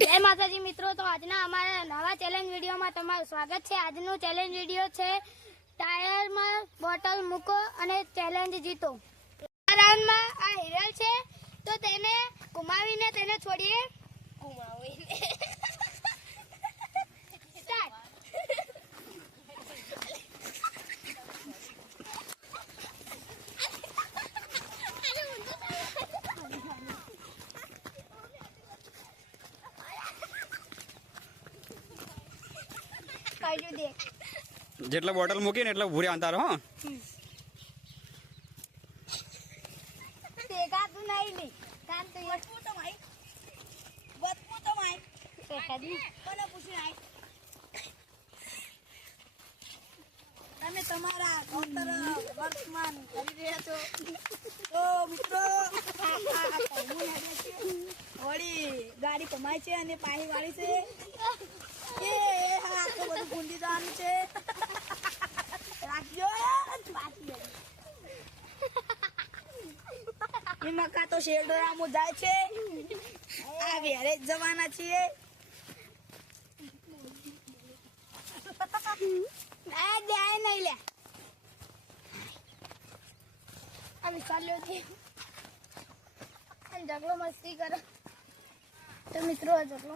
જય માતાજી મિત્રો, તો આજના અમારા નવા ચેલેન્જ વિડીયોમાં તમારું સ્વાગત છે। આજનું ચેલેન્જ વિડીયો છે ટાયરમાં બોટલ મૂકો અને ચેલેન્જ જીતો। આ રાઉન્ડમાં આ હિરલ છે તો તેને ઘુમાવીને તેને છોડીએ। જેટલા બોટલ મૂકી ને એટલે ભૂરે અંતાર હો દેખાતું નહીં લી કામ તો વટવું તો માઈ કોને પૂછી આય તમે તમારા કૌતર વર્તમાન કરી રહ્યા છો તો મિત્રો વળી ગાડી કમાય છે અને પાણી વાળી છે એ હા તો બધું ગુંડી જવાનું છે રાખજો એમાં કા તો શેરડોરામાં જાય છે આ ઘેરે જ જવાના છીએ આ જાય નહીં લે આ વિચાર્યો છે અને ઝઘડો મસ્તી કરો તો મિત્રો આ ઝઘડો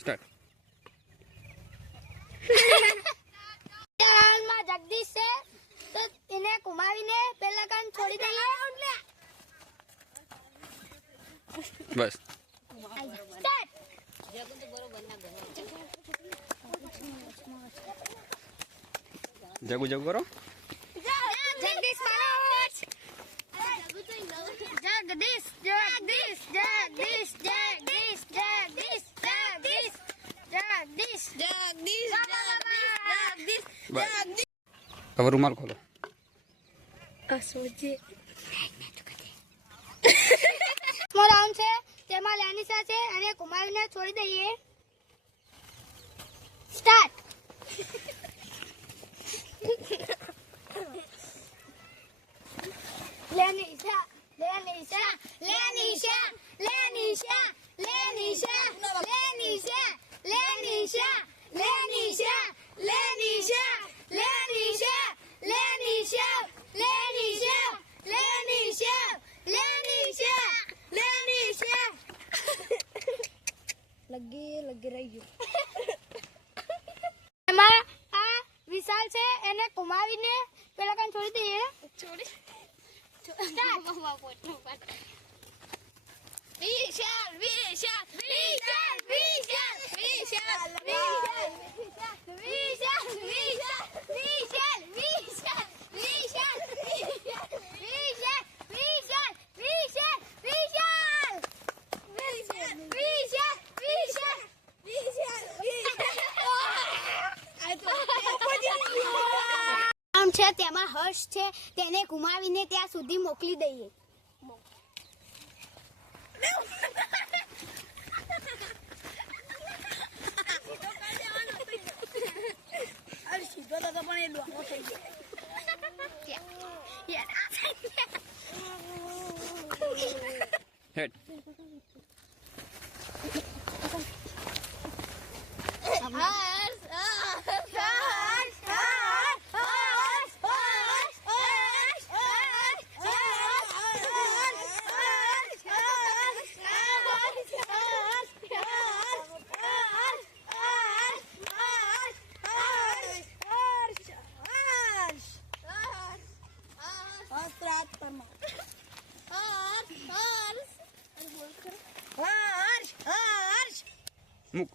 સ્ટાર્ટ। જગદીશ છે તો એને ઘુમાવીને પેલા કાન છોડી દઈએ બસ સ્ટાર્ટ। જગુ જગુ કરો। જગદીશ મારોજ જગદીશ જગદીશ જગદીશ જગદીશ જગદીશ જગદીશ જગદીશ જગદીશ બસ હવે રૂમાલ ખોલો। રાઉન્ડ છે તેમાં લેનિસા છે અને ઘુમાવીને છોડી દઈએ સ્ટાર્ટ। લેનિસા લેનિસા લેનિસા લેનિસા લેનિસા લેનિસા લેનિસા લેનિસા લેનિસા લેનિસા લેનિસા લેનિસા લેનિસા લેનિસા લેનિસા લગી રહી ગયું એમાં આ વિશાલ છે એને ઘુમાવીને પેલા કાન છોડી દઈએ વિશાલ વિશાલ વિશાલ વિશાલ વિશાલ વિશાલ વિશાલ વિશાલ વિશાલ વિશાલ વિશાલ વિશાલ વિશાલ વિશાલ વિશાલ વિશાલ છે તેમાં હર્ષ છે તેને ઘુમાવીને ત્યાં સુધી મોકલી દઈએ અરે સીધો તો પણ એ ડોકો થઈ ગયો હેડ મૂક